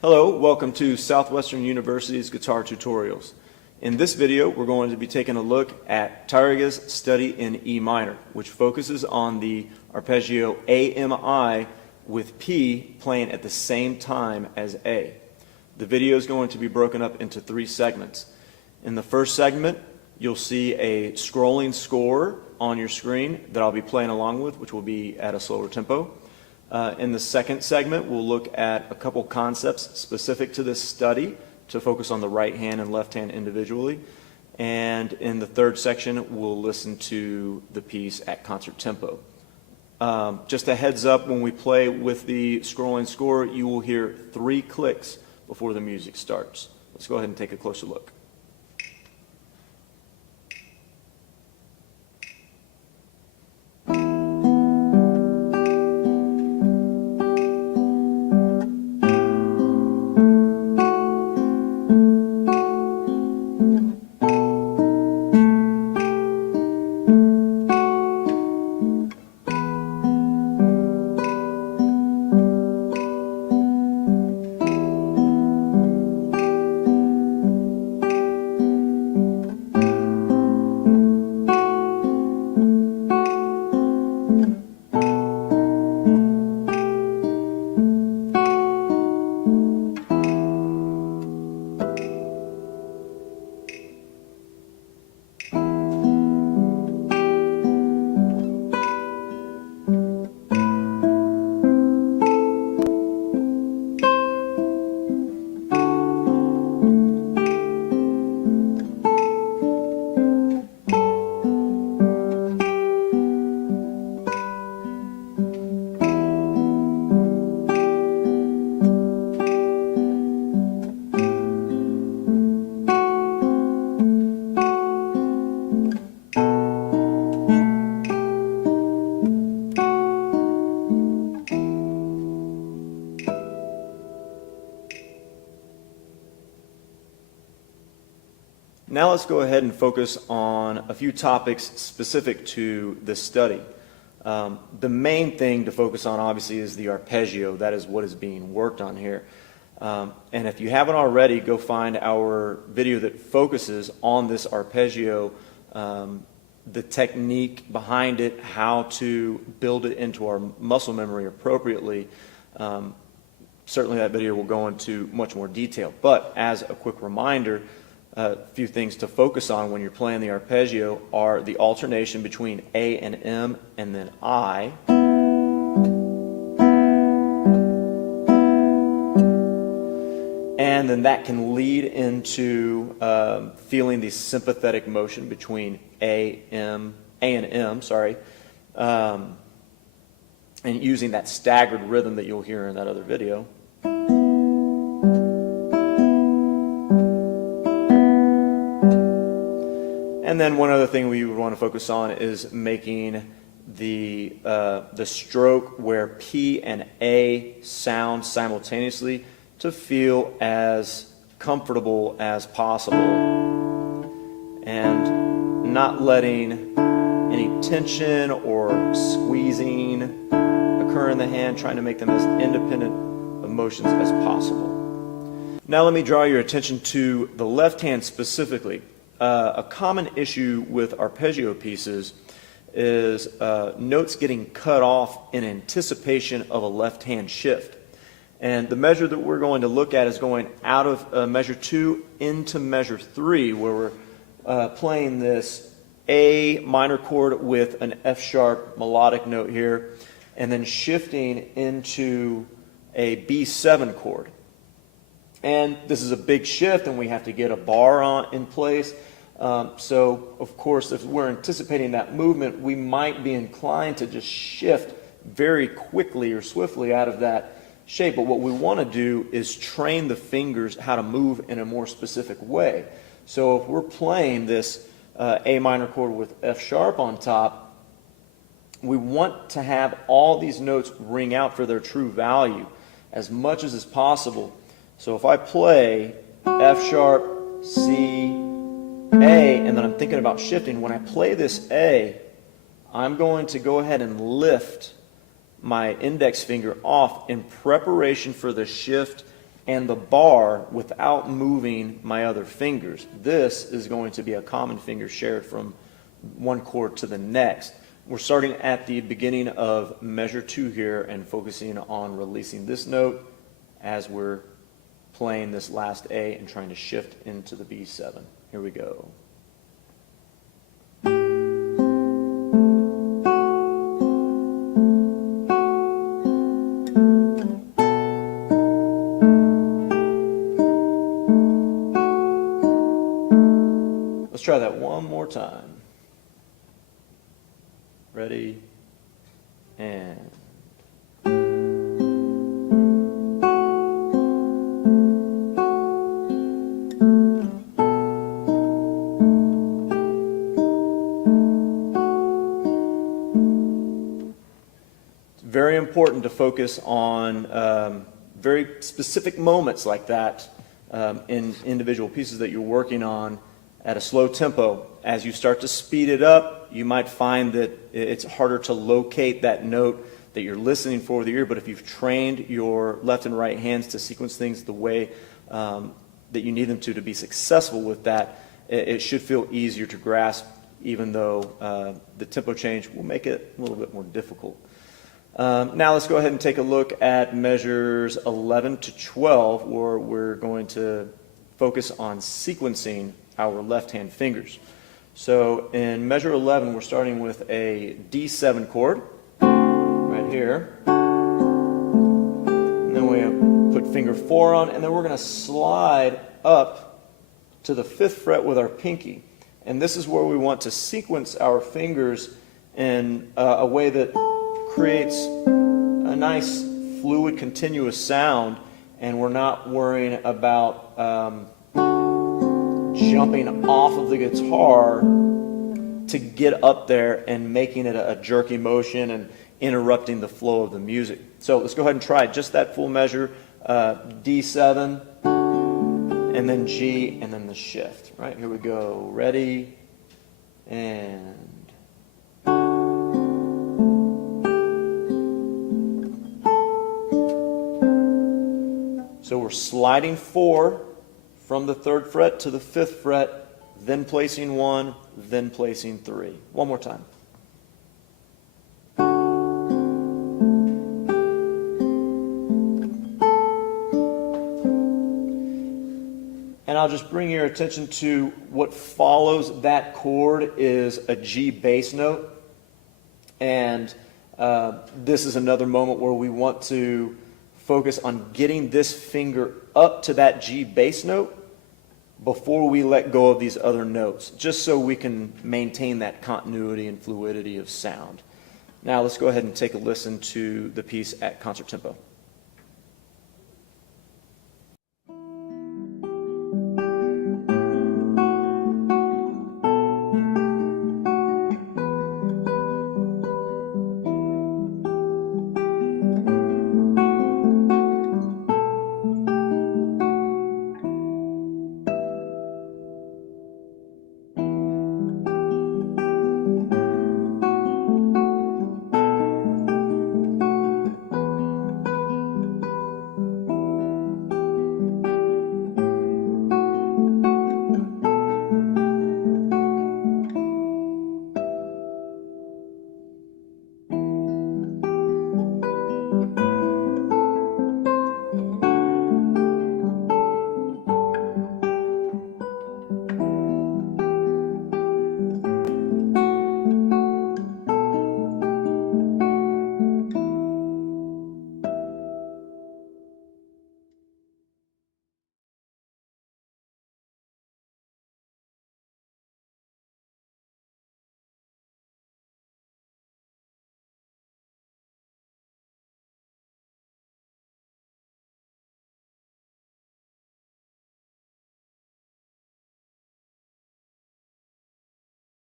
Hello, welcome to Southwestern University's Guitar Tutorials. In this video, we're going to be taking a look at Tarrega's Study in E minor, which focuses on the arpeggio AMI with P playing at the same time as A. The video is going to be broken up into 3 segments. In the first segment, you'll see a scrolling score on your screen that I'll be playing along with, which will be at a slower tempo. In the second segment, we'll look at a couple concepts specific to this study to focus on the right hand and left hand individually. And in the third section, we'll listen to the piece at concert tempo. Just a heads up, when we play with the scrolling score, you will hear 3 clicks before the music starts. Let's go ahead and take a closer look. Now let's go ahead and focus on a few topics specific to this study. The main thing to focus on obviously is the arpeggio. That is what is being worked on here. And if you haven't already, go find our video that focuses on this arpeggio, the technique behind it, how to build it into our muscle memory appropriately. Certainly that video will go into much more detail. But as a quick reminder, a few things to focus on when you're playing the arpeggio are the alternation between A and M and then I. And then that can lead into feeling the sympathetic motion between A and M, and using that staggered rhythm that you'll hear in that other video. And then one other thing we would want to focus on is making the stroke where P and A sound simultaneously to feel as comfortable as possible, and not letting any tension or squeezing occur in the hand, trying to make them as independent of motions as possible. Now let me draw your attention to the left hand specifically. A common issue with arpeggio pieces is notes getting cut off in anticipation of a left-hand shift. And the measure that we're going to look at is going out of measure 2 into measure 3, where we're playing this A minor chord with an F sharp melodic note here, and then shifting into a B7 chord. And this is a big shift, and we have to get a bar in place. So, of course, if we're anticipating that movement, we might be inclined to just shift very quickly or swiftly out of that shape. But what we want to do is train the fingers how to move in a more specific way. So if we're playing this A minor chord with F sharp on top, we want to have all these notes ring out for their true value as much as is possible. So if I play F sharp, C, A, and then I'm thinking about shifting, when I play this A, I'm going to go ahead and lift my index finger off in preparation for the shift and the bar without moving my other fingers. This is going to be a common finger shared from one chord to the next. We're starting at the beginning of measure 2 here and focusing on releasing this note as we're playing this last A and trying to shift into the B7. Here we go. Let's try that one more time. Ready, and it's very important to focus on very specific moments like that in individual pieces that you're working on at a slow tempo. As you start to speed it up, you might find that it's harder to locate that note that you're listening for with the ear, but if you've trained your left and right hands to sequence things the way that you need them to be successful with that, it should feel easier to grasp, even though the tempo change will make it a little bit more difficult. Now let's go ahead and take a look at measures 11 to 12, where we're going to focus on sequencing our left-hand fingers. So in measure 11, we're starting with a D7 chord right here. And then we put finger 4 on, and then we're going to slide up to the 5th fret with our pinky. And this is where we want to sequence our fingers in a way that creates a nice fluid, continuous sound, and we're not worrying about jumping off of the guitar to get up there and making it a jerky motion and interrupting the flow of the music. So let's go ahead and try just that full measure, D7, and then G, and then the shift. Right, here we go. Ready, and so we're sliding 4 from the 3rd fret to the 5th fret, then placing 1, then placing 3. One more time. And I'll just bring your attention to what follows that chord is a G bass note. And this is another moment where we want to focus on getting this finger up to that G bass note before we let go of these other notes, just so we can maintain that continuity and fluidity of sound. Now let's go ahead and take a listen to the piece at concert tempo.